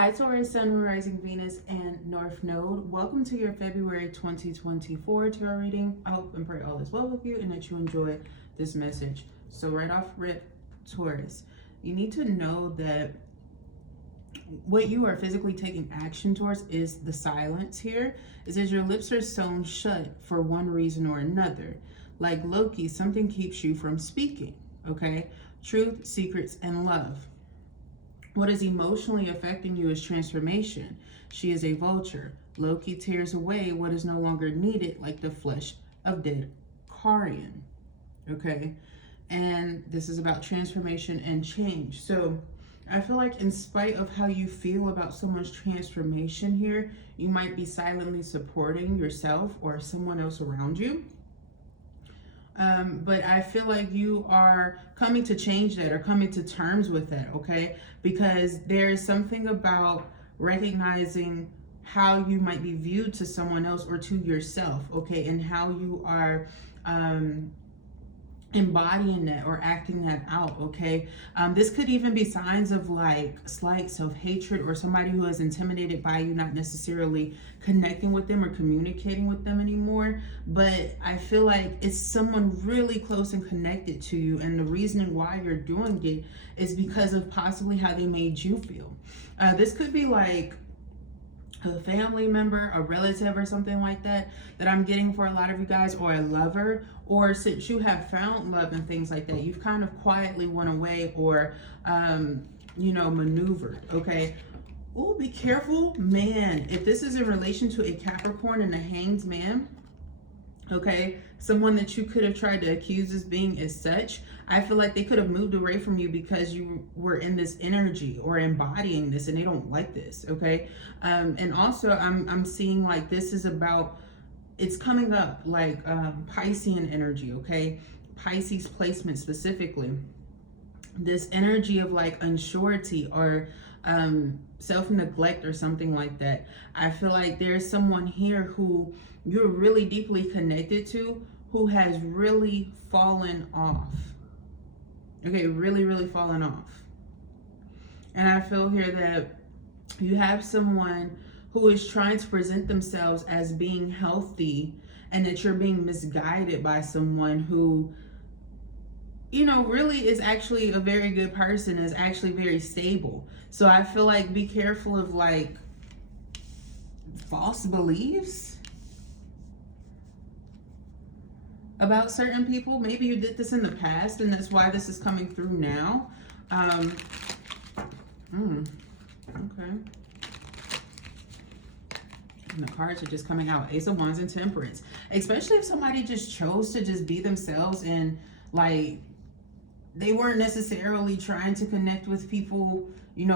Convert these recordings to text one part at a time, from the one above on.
Hi Taurus, Sun, Moon, Rising, Venus, and North Node. Welcome to your February 2024 tarot reading. I hope and pray all is well with you and that you enjoy this message. So right off rip, Taurus, you need to know that what you are physically taking action towards is the silence here. It says your lips are sewn shut for one reason or another. Like Loki, something keeps you from speaking, okay? Truth, secrets, and love. What is emotionally affecting you is transformation. She is a vulture. Loki tears away what is no longer needed, like the flesh of dead carrion. Okay? And this is about transformation and change. So I feel like in spite of how you feel about someone's transformation here, you might be silently supporting yourself or someone else around you. But I feel like you are coming to change that or coming to terms with that, okay? Because there's something about recognizing how you might be viewed to someone else or to yourself, okay? And how you are embodying that or acting that out, okay? This could even be signs of like slight self-hatred or somebody who is intimidated by you not necessarily connecting with them or communicating with them anymore. But I feel like it's someone really close and connected to you, and the reasoning why you're doing it is because of possibly how they made you feel. This could be like a family member, a relative, or something like that I'm getting for a lot of you guys, or a lover, or since you have found love and things like that, you've kind of quietly went away or maneuvered, okay? Oh, be careful, man. If this is in relation to a Capricorn and a Hanged Man, okay, someone that you could have tried to accuse as being as such, I feel like they could have moved away from you because you were in this energy or embodying this and they don't like this, okay? And also I'm seeing like this is about, it's coming up like Piscean energy, okay? Pisces placement specifically. This energy of like unsurety or self-neglect or something like that. I feel like there's someone here who you're really deeply connected to who has really fallen off. Okay, really fallen off. And I feel here that you have someone who is trying to present themselves as being healthy, and that you're being misguided by someone who, really is actually a very good person, is actually very stable. So I feel like be careful of like false beliefs about certain people. Maybe you did this in the past and that's why this is coming through now. Okay. And the cards are just coming out. Ace of Wands and Temperance. Especially if somebody just chose to just be themselves and like they weren't necessarily trying to connect with people,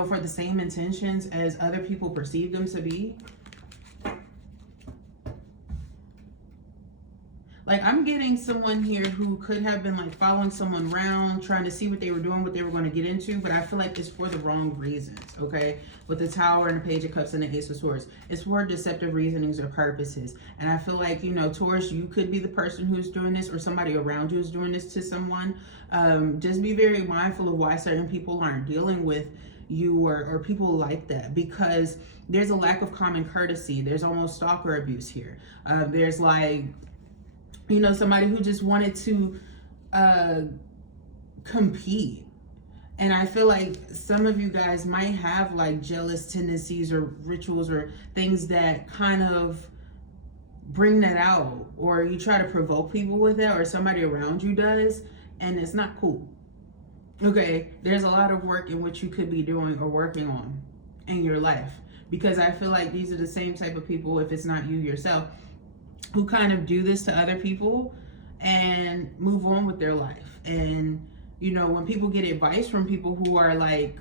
for the same intentions as other people perceive them to be. Like I'm getting someone here who could have been like following someone around, trying to see what they were doing, what they were going to get into, but I feel like it's for the wrong reasons, okay? With the Tower and the Page of Cups and the Ace of Swords. It's for deceptive reasonings or purposes. And I feel like, Taurus, you could be the person who's doing this, or somebody around you is doing this to someone. Just be very mindful of why certain people aren't dealing with you or people like that, because there's a lack of common courtesy. There's almost stalker abuse here. There's like, somebody who just wanted to compete. And I feel like some of you guys might have like jealous tendencies or rituals or things that kind of bring that out, or you try to provoke people with it, or somebody around you does, and it's not cool. Okay, there's a lot of work in what you could be doing or working on in your life, because I feel like these are the same type of people, if it's not you yourself, who kind of do this to other people and move on with their life. And when people get advice from people who are like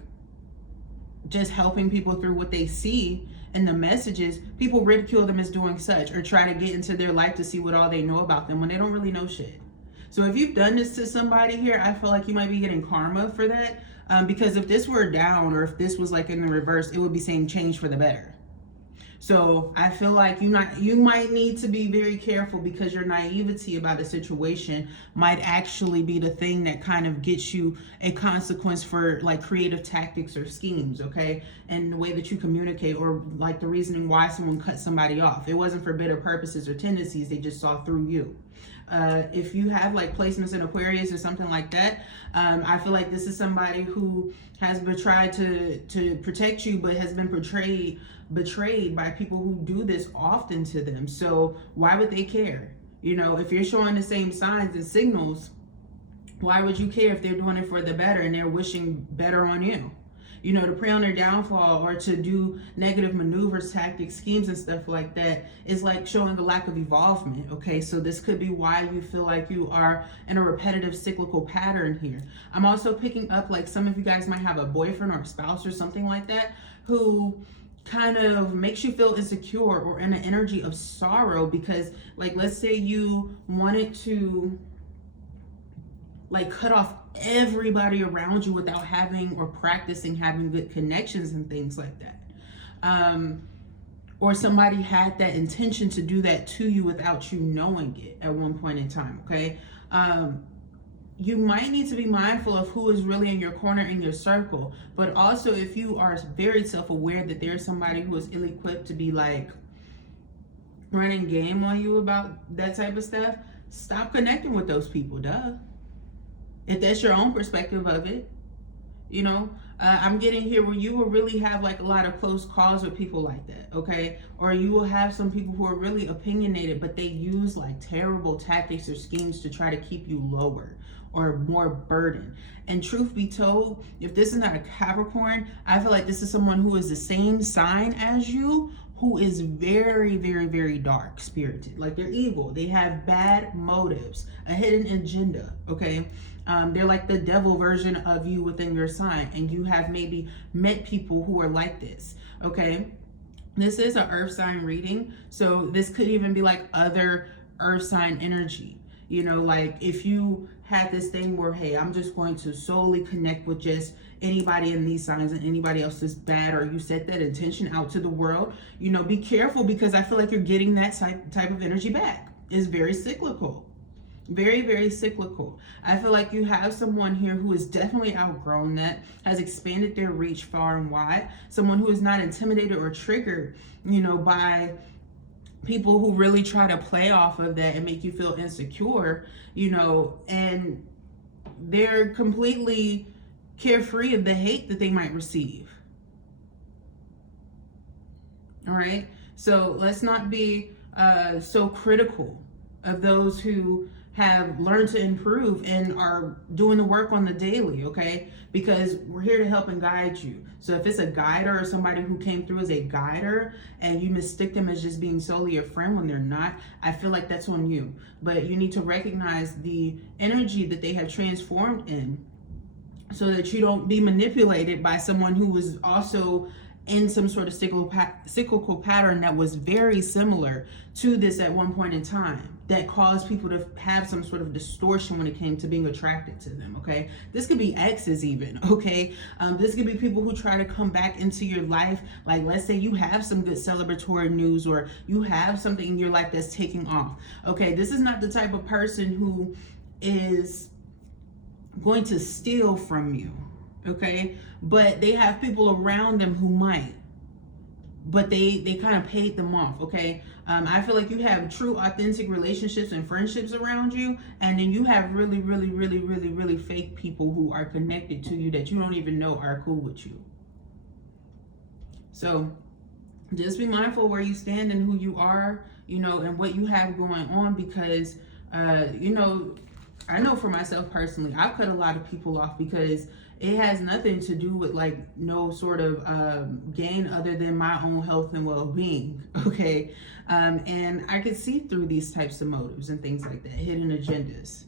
just helping people through what they see in the messages, people ridicule them as doing such, or try to get into their life to see what all they know about them when they don't really know shit. So if you've done this to somebody here, I feel like you might be getting karma for that, because if this were down, or if this was like in the reverse, it would be saying change for the better. So I feel like you might need to be very careful, because your naivety about a situation might actually be the thing that kind of gets you a consequence for like creative tactics or schemes, okay? And the way that you communicate, or like the reasoning why someone cut somebody off. It wasn't for bitter purposes or tendencies, they just saw through you. If you have like placements in Aquarius or something like that, I feel like this is somebody who has been tried to protect you, but has been betrayed by people who do this often to them. So why would they care? You know, if you're showing the same signs and signals, why would you care if they're doing it for the better and they're wishing better on you? You know, to prey on their downfall or to do negative maneuvers, tactics, schemes, and stuff like that is like showing a lack of evolvement, okay? So this could be why you feel like you are in a repetitive cyclical pattern here. I'm also picking up like some of you guys might have a boyfriend or a spouse or something like that who kind of makes you feel insecure or in an energy of sorrow, because like, let's say you wanted to like cut off everybody around you without having or practicing having good connections and things like that. Or somebody had that intention to do that to you without you knowing it at one point in time, okay? You might need to be mindful of who is really in your corner, in your circle. But also, if you are very self-aware that there's somebody who is ill-equipped to be like running game on you about that type of stuff, stop connecting with those people, duh. If that's your own perspective of it, you know, I'm getting here where you will really have like a lot of close calls with people like that, okay? Or you will have some people who are really opinionated, but they use like terrible tactics or schemes to try to keep you lower or more burdened. And truth be told, if this is not a Capricorn, I feel like this is someone who is the same sign as you, who is very, very, very dark spirited. Like they're evil. They have bad motives, a hidden agenda, okay? They're like the devil version of you within your sign, and you have maybe met people who are like this, okay? This is an earth sign reading, so this could even be like other earth sign energy. You know, like if you had this thing where, hey, I'm just going to solely connect with just anybody in these signs and anybody else is bad, or you set that intention out to the world, you know, be careful, because I feel like you're getting that type of energy back. It's very cyclical. Very, very cyclical. I feel like you have someone here who has definitely outgrown that, has expanded their reach far and wide. Someone who is not intimidated or triggered, you know, by people who really try to play off of that and make you feel insecure, you know, and they're completely carefree of the hate that they might receive. All right. So let's not be so critical of those who have learned to improve and are doing the work on the daily, okay? Because we're here to help and guide you. So if it's a guider or somebody who came through as a guider and you mistook them as just being solely a friend when they're not, I feel like that's on you. But you need to recognize the energy that they have transformed in, so that you don't be manipulated by someone who was also in some sort of cyclical pattern that was very similar to this at one point in time, that caused people to have some sort of distortion when it came to being attracted to them, okay? This could be exes even, okay? This could be people who try to come back into your life. Like, let's say you have some good celebratory news, or you have something in your life that's taking off, okay? This is not the type of person who is going to steal from you, okay? But they have people around them who might, but they kind of paid them off, okay? I feel like you have true authentic relationships and friendships around you, and then you have really, really, really, really, really fake people who are connected to you that you don't even know are cool with you. So just be mindful where you stand and who you are, you know, and what you have going on, because you know, I know for myself personally, I've cut a lot of people off because it has nothing to do with like no sort of gain other than my own health and well-being, okay? And I could see through these types of motives and things like that, hidden agendas.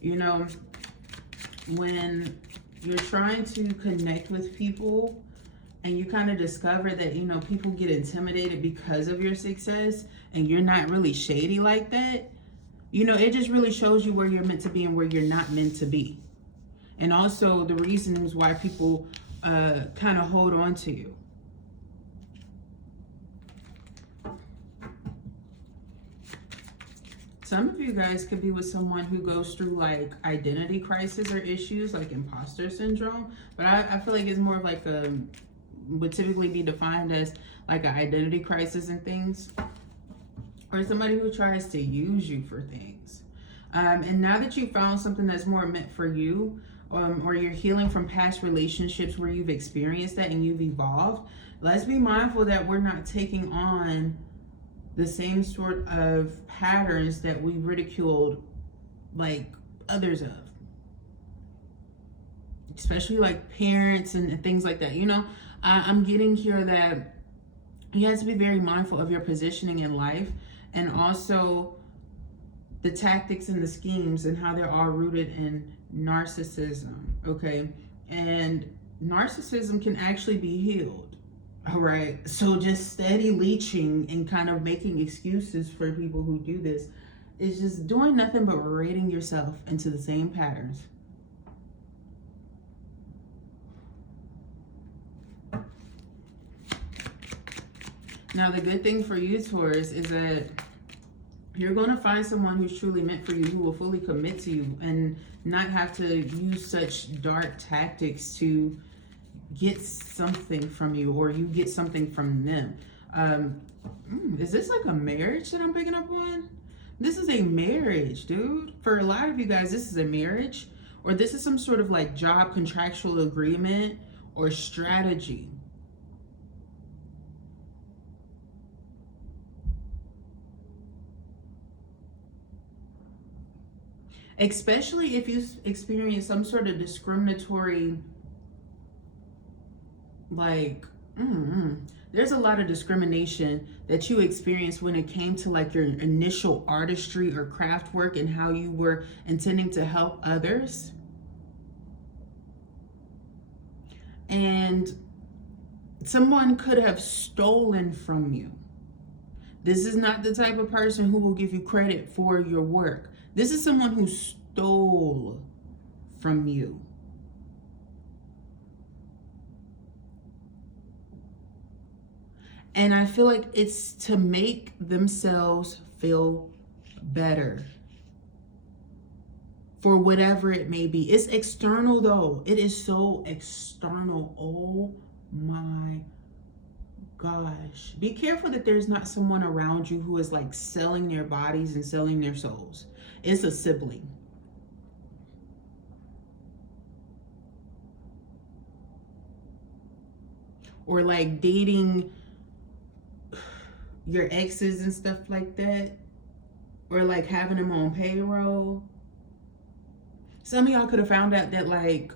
You know, when you're trying to connect with people and you kind of discover that, you know, people get intimidated because of your success and you're not really shady like that, you know, it just really shows you where you're meant to be and where you're not meant to be. And also the reasons why people kind of hold on to you. Some of you guys could be with someone who goes through like identity crisis or issues like imposter syndrome. But I feel like it's more of like would typically be defined as like an identity crisis and things. Or somebody who tries to use you for things. And now that you found something that's more meant for you, or you're healing from past relationships where you've experienced that and you've evolved, let's be mindful that we're not taking on the same sort of patterns that we ridiculed like others of. Especially like parents and things like that. You know, I'm getting here that you have to be very mindful of your positioning in life, and also the tactics and the schemes and how they're all rooted in narcissism, okay? And narcissism can actually be healed, all right? So just steady leeching and kind of making excuses for people who do this is just doing nothing but rating yourself into the same patterns. Now, the good thing for you, Taurus, is that you're going to find someone who's truly meant for you, who will fully commit to you and not have to use such dark tactics to get something from you, or you get something from them. Is this like a marriage that I'm picking up on? This is a marriage, dude. For a lot of you guys, this is a marriage, or this is some sort of like job contractual agreement or strategy. Especially if you experience some sort of discriminatory, like, there's a lot of discrimination that you experienced when it came to like your initial artistry or craft work and how you were intending to help others. And someone could have stolen from you. This is not the type of person who will give you credit for your work. This is someone who stole from you. And I feel like it's to make themselves feel better for whatever it may be. It's external though. It is so external. Oh my gosh. Be careful that there's not someone around you who is like selling their bodies and selling their souls. It's a sibling. Or like dating your exes and stuff like that. Or like having them on payroll. Some of y'all could have found out that like,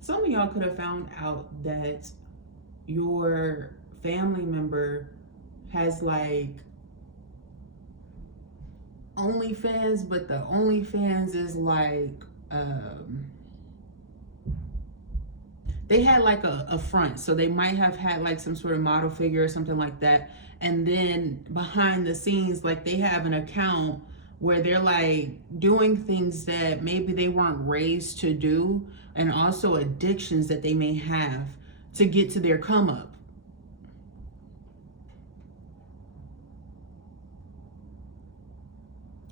some of y'all could have found out that your family member has like OnlyFans, but the OnlyFans is like, they had like a front. So they might have had like some sort of model figure or something like that. And then behind the scenes, like they have an account where they're like doing things that maybe they weren't raised to do, and also addictions that they may have to get to their come up.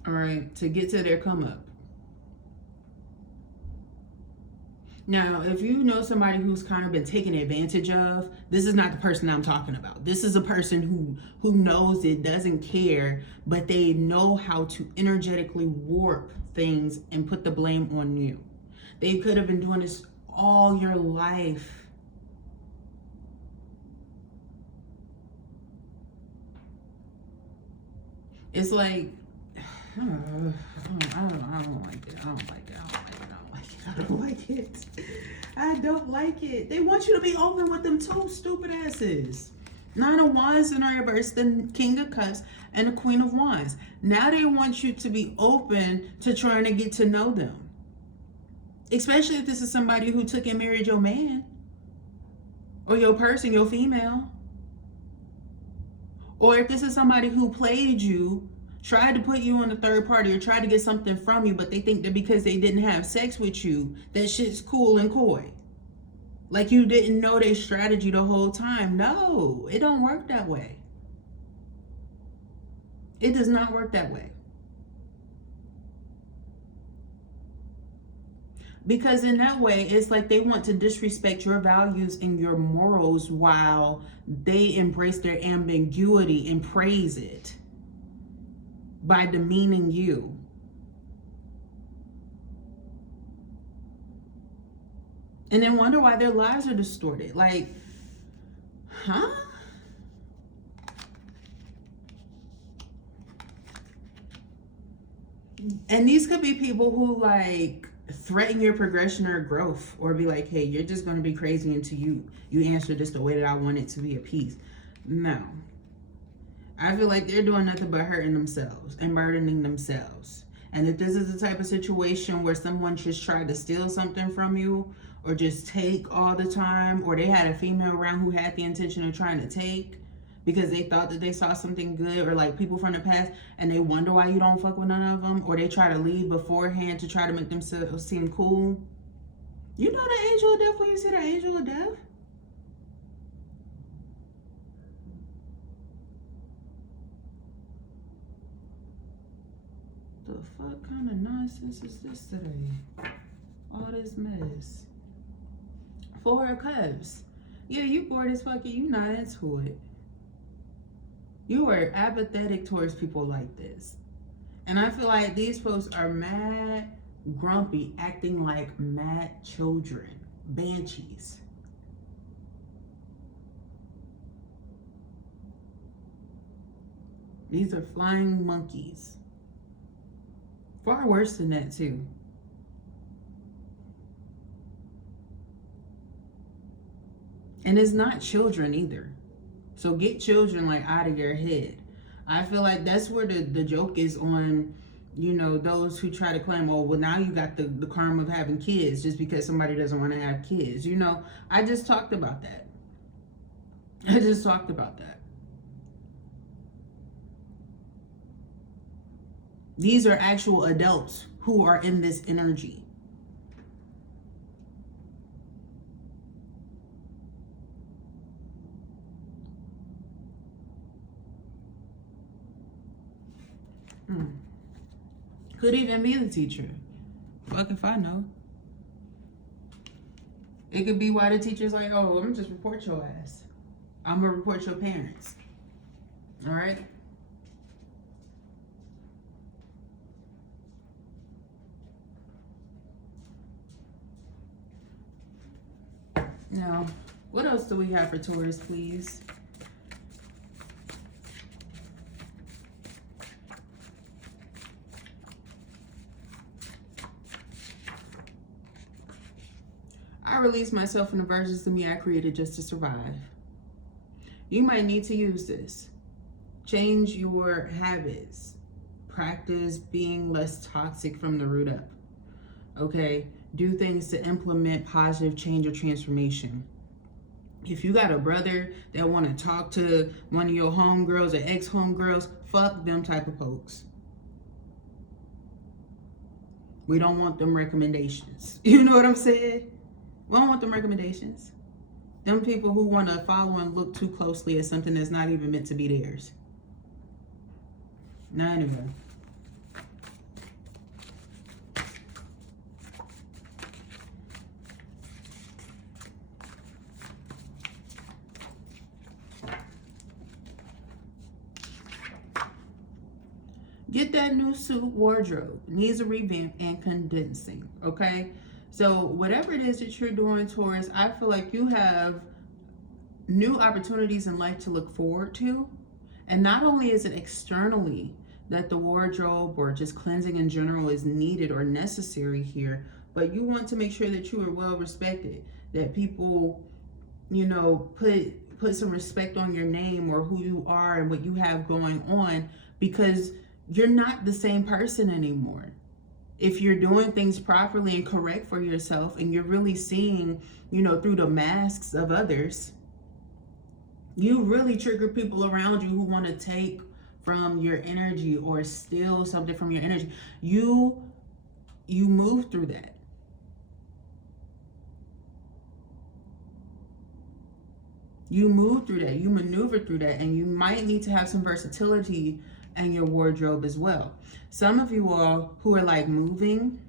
All right, to get to their come up. Now, if you know somebody who's kind of been taken advantage of, this is not the person I'm talking about. This is a person who knows it, doesn't care, but they know how to energetically warp things and put the blame on you. They could have been doing this all your life. It's like, I don't like it. I don't like it. They want you to be open with them two stupid asses. 9 of Wands in our reverse, the King of Cups, and the Queen of Wands. Now they want you to be open to trying to get to know them. Especially if this is somebody who took and married your man. Or your person, your female. Or if this is somebody who played you, tried to put you on the third party, or tried to get something from you, but they think that because they didn't have sex with you, that shit's cool and coy. Like you didn't know their strategy the whole time. No, it don't work that way. It does not work that way. Because in that way, it's like they want to disrespect your values and your morals while they embrace their ambiguity and praise it by demeaning you. And then wonder why their lives are distorted. Like, huh? And these could be people who like threaten your progression or growth, or be like, hey, you're just going to be crazy until you answer this the way that I want it to be a piece. No. I feel like they're doing nothing but hurting themselves and burdening themselves. And if this is the type of situation where someone just tried to steal something from you, or just take all the time, or they had a female around who had the intention of trying to take because they thought that they saw something good, or like people from the past, and they wonder why you don't fuck with none of them, or they try to leave beforehand to try to make themselves seem cool. You know the angel of death when you see the angel of death? The fuck kind of nonsense is this today? All this mess. Four of Cups. Yeah, you bored as fuck and you not into it. You are apathetic towards people like this. And I feel like these folks are mad grumpy, acting like mad children. Banshees. These are flying monkeys. Far worse than that too. And it's not children either. So get children like out of your head. I feel like that's where the joke is on, you know, those who try to claim, oh, well, now you got the karma of having kids just because somebody doesn't want to have kids. You know, I just talked about that. These are actual adults who are in this energy. Could even be the teacher. Fuck if I know. It could be why the teacher's like, oh, I'm gonna just report your ass. I'm gonna report your parents. All right? Now, what else do we have for Taurus, please? I release myself from the versions of me I created just to survive. You might need to use this. Change your habits. Practice being less toxic from the root up. Okay? Do things to implement positive change or transformation. If you got a brother that want to talk to one of your homegirls or ex-homegirls, fuck them type of folks. We don't want them recommendations. You know what I'm saying? We don't want them recommendations. Them people who want to follow and look too closely at something that's not even meant to be theirs. Now anyway. Get that new suit wardrobe. Needs a revamp and condensing, okay? So whatever it is that you're doing, Taurus, I feel like you have new opportunities in life to look forward to. And not only is it externally that the wardrobe or just cleansing in general is needed or necessary here, but you want to make sure that you are well respected, that people, you know, put some respect on your name or who you are and what you have going on, because you're not the same person anymore. If you're doing things properly and correct for yourself, and you're really seeing, you know, through the masks of others, you really trigger people around you who want to take from your energy or steal something from your energy. You move through that. You move through that. You maneuver through that, and you might need to have some versatility and your wardrobe as well. Some of you all who are like moving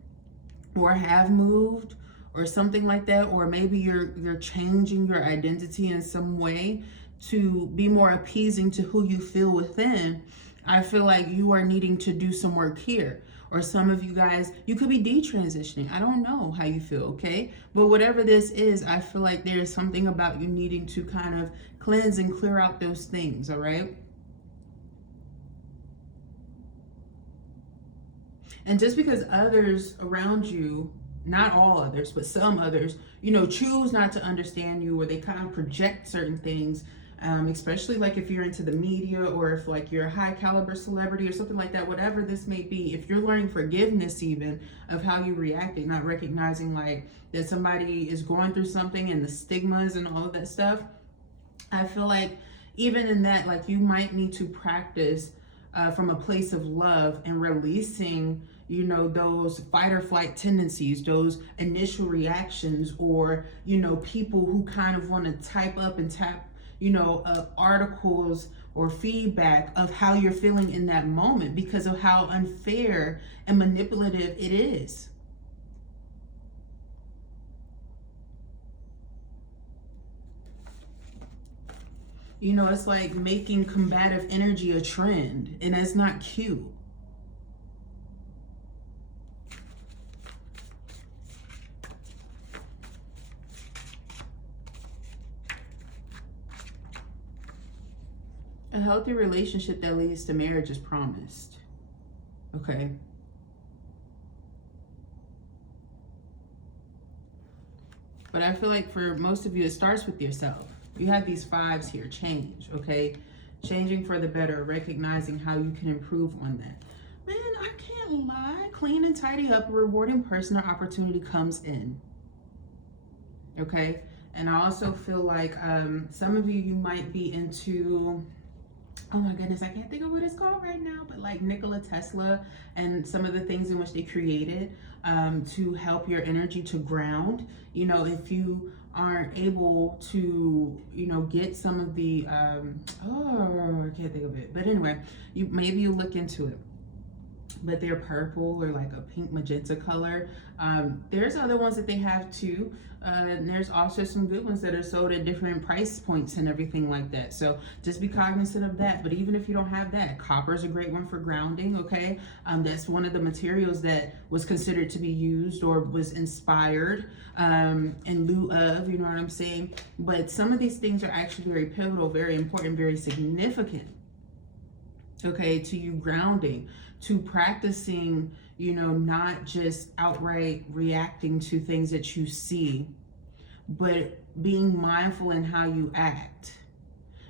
or have moved or something like that, or maybe you're changing your identity in some way to be more appeasing to who you feel within. I feel like you are needing to do some work here. Or some of you guys, you could be detransitioning. I don't know how you feel, okay? But whatever this is, I feel like there is something about you needing to kind of cleanse and clear out those things, all right? And just because others around you, not all others, but some others, you know, choose not to understand you, or they kind of project certain things, especially like if you're into the media, or if like you're a high caliber celebrity or something like that, whatever this may be, if you're learning forgiveness even of how you reacted, not recognizing like that somebody is going through something and the stigmas and all of that stuff, I feel like even in that, like you might need to practice from a place of love and releasing, you know, those fight or flight tendencies, those initial reactions, or, you know, people who kind of want to type up and tap, you know, articles or feedback of how you're feeling in that moment because of how unfair and manipulative it is. You know, it's like making combative energy a trend, and that's not cute. A healthy relationship that leads to marriage is promised. Okay. But I feel like for most of you, it starts with yourself. You have these fives here, change, okay? Changing for the better, recognizing how you can improve on that. Man, I can't lie. Clean and tidy up, a rewarding person or opportunity comes in. Okay? And I also feel like some of you might be into, oh my goodness, I can't think of what it's called right now, but like Nikola Tesla and some of the things in which they created to help your energy to ground. You know, if you aren't able to, you know, get some of the, oh, I can't think of it. But anyway, maybe you look into it. But they're purple or like a pink magenta color. There's other ones that they have too. And there's also some good ones that are sold at different price points and everything like that. So just be cognizant of that. But even if you don't have that, copper is a great one for grounding, okay? That's one of the materials that was considered to be used or was inspired in lieu of, you know what I'm saying? But some of these things are actually very pivotal, very important, very significant, okay, to you grounding, to practicing, you know, not just outright reacting to things that you see, but being mindful in how you act.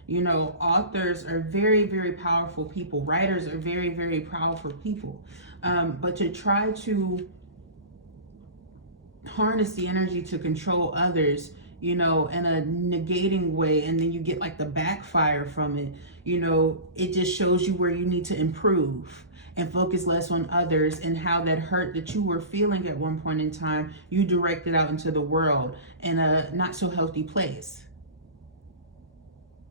You know, authors are very, very powerful people. Writers are very, very powerful people. But to try to harness the energy to control others, you know, in a negating way, and then you get like the backfire from it, you know, it just shows you where you need to improve and focus less on others, and how that hurt that you were feeling at one point in time, you directed out into the world in a not so healthy place.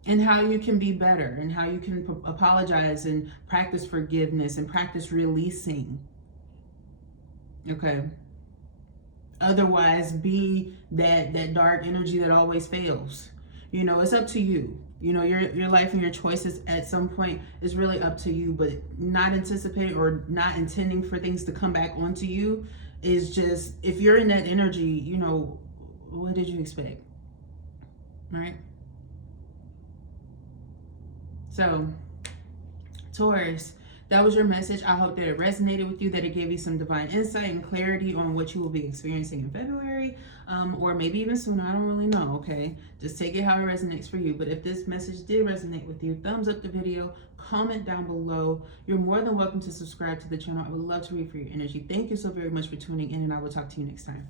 And how you can be better, and how you can apologize and practice forgiveness and practice releasing. Okay. Otherwise, be that dark energy that always fails. You know, it's up to you. You know, your life and your choices at some point is really up to you, but not anticipating or not intending for things to come back onto you is just, if you're in that energy, you know, what did you expect? Right? So, Taurus, that was your message. I hope that it resonated with you, that it gave you some divine insight and clarity on what you will be experiencing in February, or maybe even sooner. I don't really know, okay? Just take it how it resonates for you. But if this message did resonate with you, thumbs up the video, comment down below. You're more than welcome to subscribe to the channel. I would love to read for your energy. Thank you so very much for tuning in, and I will talk to you next time.